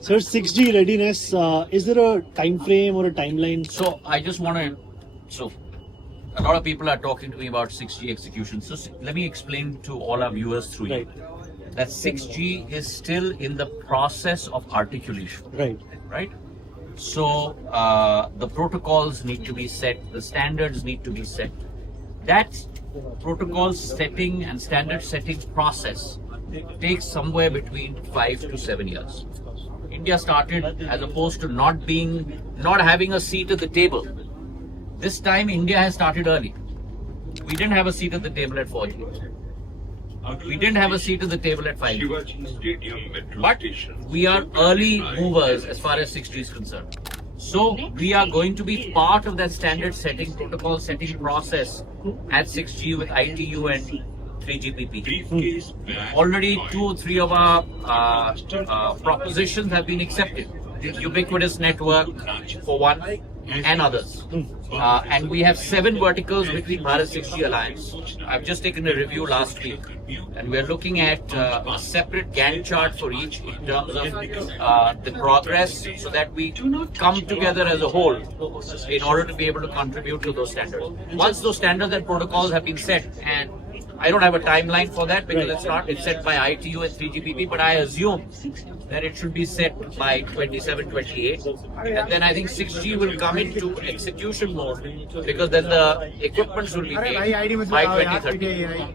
Sir, 6G readiness, is there a time frame or a timeline? So I just want to, so a lot of people are talking to me about 6G execution. So let me explain to all our viewers through you that 6G is still in the process of articulation. Right? So the protocols need to be set, the standards need to be set. That protocol setting and standard setting process takes somewhere between 5 to 7 years. India started as opposed to not having a seat at the table. This time India has started early. We didn't have a seat at the table at 4G. We didn't have a seat at the table at 5G. But we are early movers as far as 6G is concerned. So we are going to be part of that standard setting, protocol setting process at 6G with ITU and 3GPP. Already 2 or 3 of our propositions have been accepted. The ubiquitous network for one and others. And we have 7 verticals between Bharat 6G Alliance. I've just taken a review last week and we're looking at a separate Gantt chart for each in terms of the progress so that we come together as a whole in order to be able to contribute to those standards. Once those standards and protocols have been set, and I don't have a timeline for that because it's set by ITU and 3GPP, but I assume that it should be set by 27, 28. And then I think 6G will come into execution mode because then the equipments will be made by 2030.